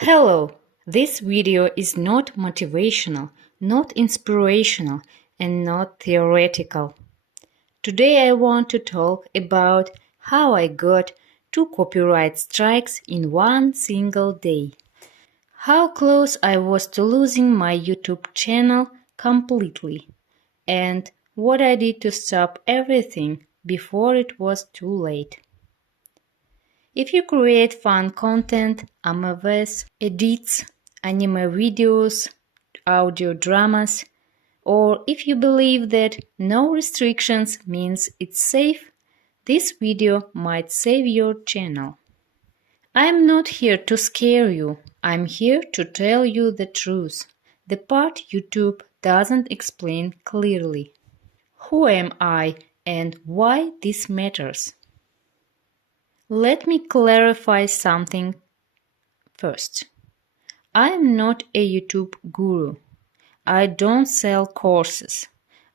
Hello, this video is not motivational, not inspirational, and not theoretical. Today I want to talk about how I got 2 copyright strikes in one single day. How close I was to losing my YouTube channel completely, and what I did to stop everything before it was too late. If you create fun content, MVs, edits, anime videos, audio dramas, or if you believe that no restrictions means it's safe, this video might save your channel. I'm not here to scare you, I'm here to tell you the truth, the part YouTube doesn't explain clearly. Who am I and why this matters? Let me clarify something first. I am not a YouTube guru. I don't sell courses.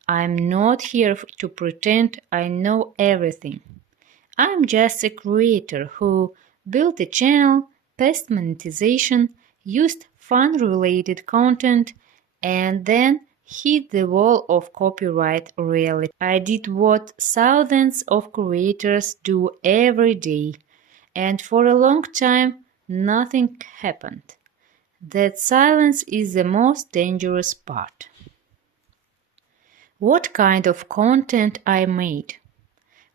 I'm not here to pretend I know everything. I'm just a creator who built a channel, passed monetization, used fun-related content, and then hit the wall of copyright reality. I did what thousands of creators do every day, and for a long time nothing happened. That silence is the most dangerous part. What kind of content I made?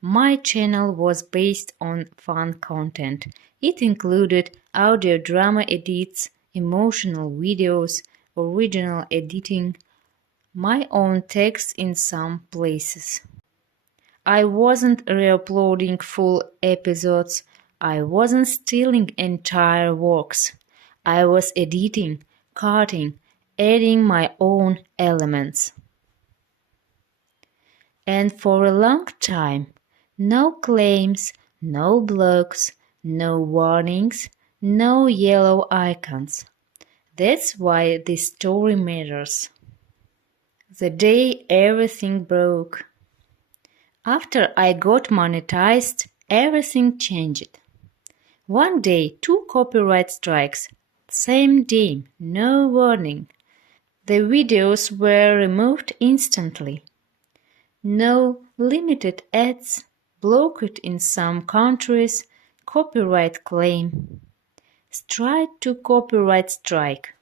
My channel was based on fun content. It included audio drama edits, emotional videos, original editing, my own text in some places. I wasn't re-uploading full episodes. I wasn't stealing entire works. I was editing, cutting, adding my own elements. And for a long time, no claims, no blocks, no warnings, no yellow icons. That's why this story matters. The day everything broke. After I got monetized, everything changed. One day, 2 copyright strikes. Same day, no warning. The videos were removed instantly. No limited ads, blocked in some countries, copyright claim. Strike to copyright strike.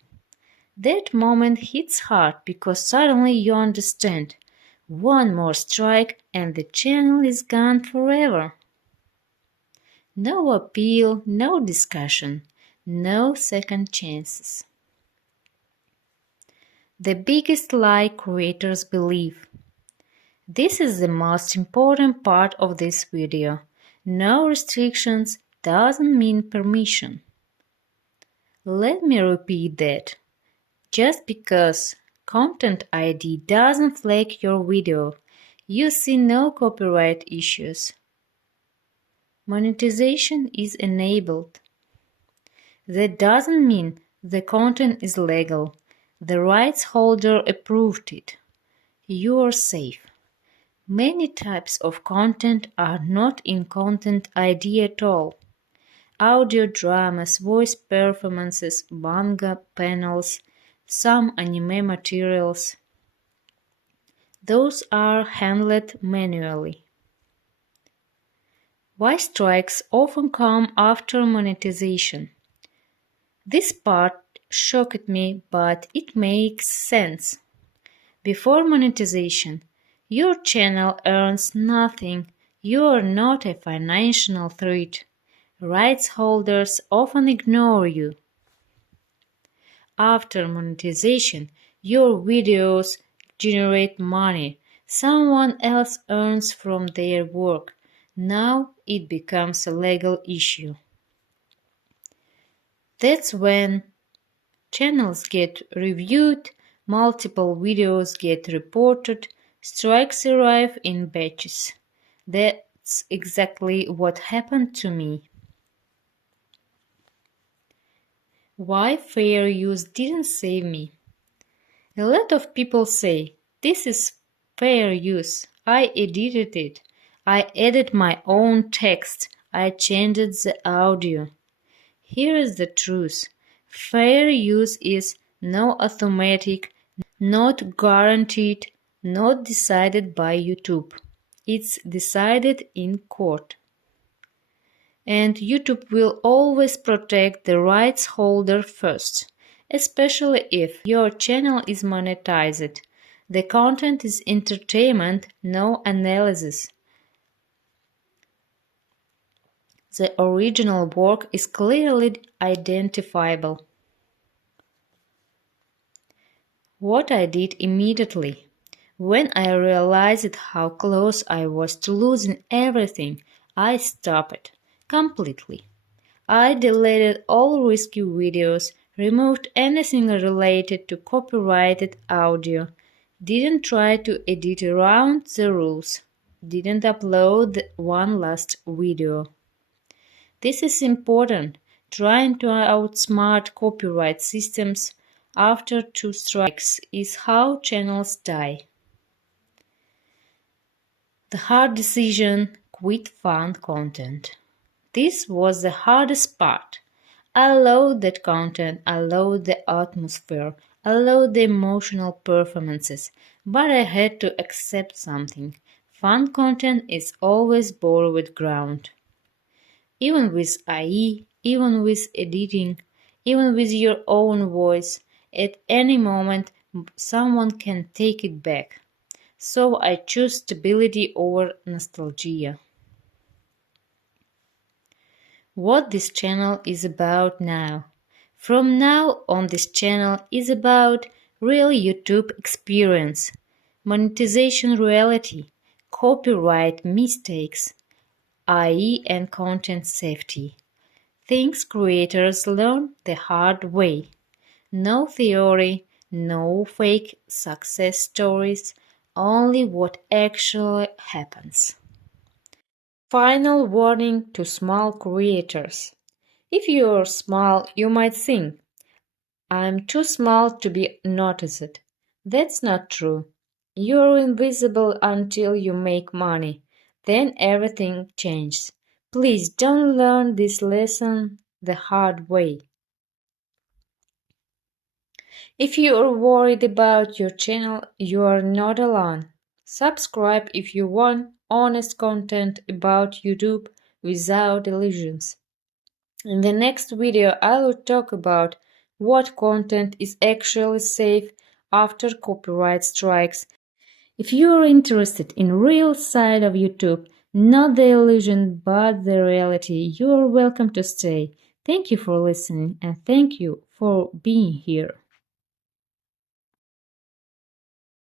That moment hits hard because suddenly you understand. One more strike and the channel is gone forever. No appeal, no discussion, no second chances. The biggest lie creators believe. This is the most important part of this video. No restrictions doesn't mean permission. Let me repeat that. Just because Content ID doesn't flag your video, you see no copyright issues. Monetization is enabled. That doesn't mean the content is legal. The rights holder approved it. You are safe. Many types of content are not in Content ID at all. Audio dramas, voice performances, manga panels, some anime materials. Those are handled manually. Why strikes often come after monetization? This part shocked me, but it makes sense. Before monetization, your channel earns nothing. You are not a financial threat. Rights holders often ignore you. After monetization, your videos generate money. Someone else earns from their work. Now it becomes a legal issue. That's when channels get reviewed, multiple videos get reported, strikes arrive in batches. That's exactly what happened to me. Why fair use didn't save me? A lot of people say, this is fair use. I edited it. I added my own text. I changed the audio. Here is the truth. Fair use is no automatic, not guaranteed, not decided by YouTube. It's decided in court. And YouTube will always protect the rights holder first, especially if your channel is monetized. The content is entertainment, no analysis. The original work is clearly identifiable. What I did immediately, when I realized how close I was to losing everything, I stopped completely. I deleted all risky videos, removed anything related to copyrighted audio, didn't try to edit around the rules, didn't upload one last video. This is important. Trying to outsmart copyright systems after 2 strikes is how channels die. The hard decision: quit fun content. This was the hardest part. I loved that content, I loved the atmosphere, I loved the emotional performances, but I had to accept something. Fun content is always borrowed ground. Even with AI, even with editing, even with your own voice, at any moment someone can take it back. So I choose stability over nostalgia. What this channel is about now. From now on, this channel is about real YouTube experience, monetization reality, copyright mistakes, AI and content safety. Things creators learn the hard way. No theory, no fake success stories, only what actually happens. Final warning to small creators. If you're small, you might think, I'm too small to be noticed. That's not true. You're invisible until you make money. Then everything changes. Please don't learn this lesson the hard way. If you are worried about your channel, you are not alone. Subscribe if you want honest content about YouTube without illusions. In the next video, I will talk about what content is actually safe after copyright strikes. If you are interested in real side of YouTube, not the illusion but the reality, you are welcome to stay. Thank you for listening and thank you for being here.